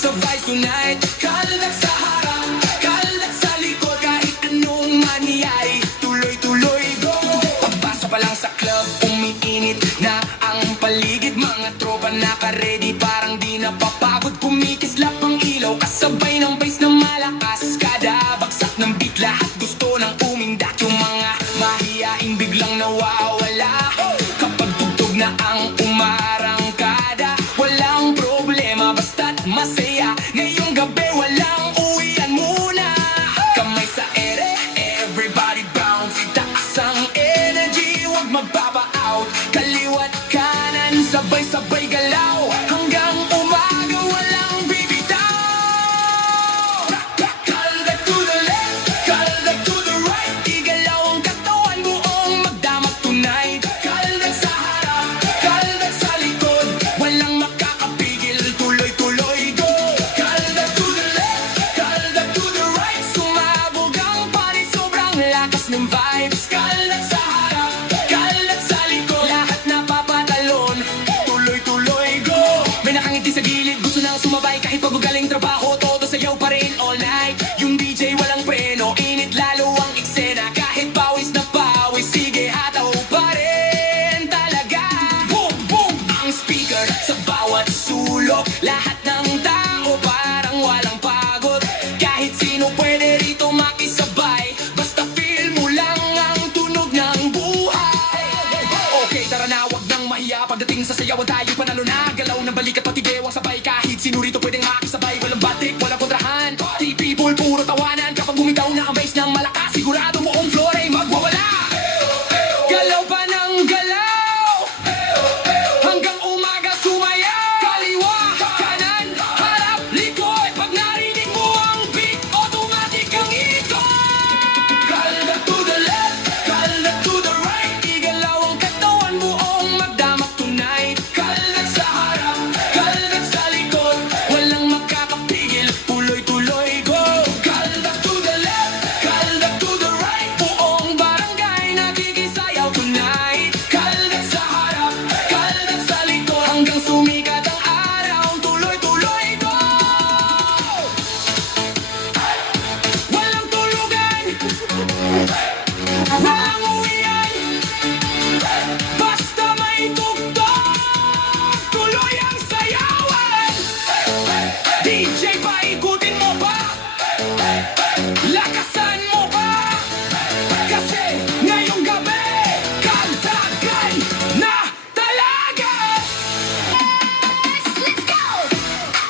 makisabay tonight. Kalat sa harap, kalat sa likod, kahit anong mangyari, tuloy-tuloy go. Pagpasok pa lang sa club, umiinit na ang paligid. Mga tropa naka-ready, parang di napapagod. Kumikislap ang ilaw, kasabay ng bass na malakas. Kada bagsak ng beat, lahat gusto ng umindak. Yung mga mahiyain biglang nawawala kapag tugtog na ang umarangkada. Walang problema, basta't masaya. Ngayong gabi walang uwian muna. Kamay sa ere, everybody bounce. Taas ang energy, wag magpapa-out. Kaliwat kanan, sabay-sabay galaw. Hanggang umaga walang bibitaw. Kaldag to the left, kaldag to the right. Igalaw ang katawan, buong magdamag tonight. Kaldag sa harap, kaldag sa likod, walang makakapigil, tuloy-tuloy go. Kaldag to the left, kaldag to the right. Sumabog ang party, sobrang lakas ng vibes. Kaldag sa harap, kaldag sa likod, lahat napapatalon, tuloy-tuloy go. May nakangiti sa gilid, gusto nang sumabay. Kahit pagod galing trabaho, todo sayaw pa rin all night. Yung DJ walang preno, init lalo ang eksena. Kahit pawis na pawis, sige hataw pa rin talaga. Boom, boom, ang speaker sa bawat sulok. Lahat ng tao parang walang pagod. Kahit sino pwede rito makisabay, basta feel mo lang ang tunog ng buhay. Okay, tara na, wag nang mahiya. Pagdating sa sayawan tayo panalo na. Galaw ng balikat pati